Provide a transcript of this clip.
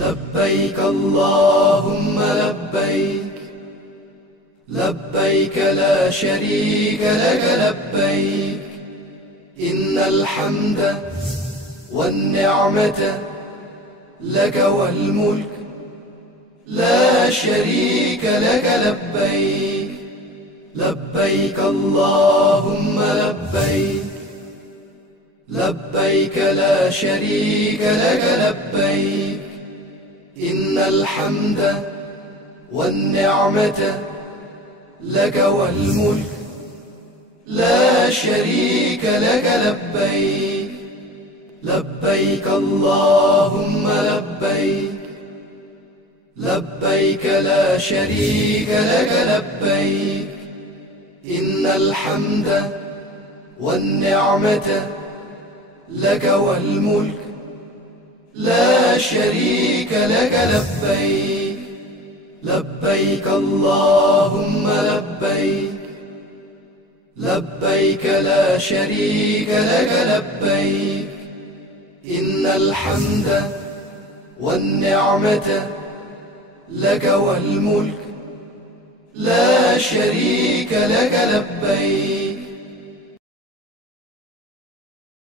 لبيك اللهم لبيك، لبيك لا شريك لك لبيك، إن الحمد والنعمة لك والملك لا شريك لك لبيك. لبيك اللهم لبيك، لبيك لا شريك لك لبيك، إن الحمد والنعمة لك والملك لا شريك لك لبيك. لبيك اللهم لبيك، لبيك لا شريك لك لبيك، إن الحمد والنعمة لك والملك لا شريك لك لبيك. لبيك اللهم لبيك، لبيك لا شريك لك لبيك، إن الحمد والنعمة لك والملك لا شريك لك لبيك.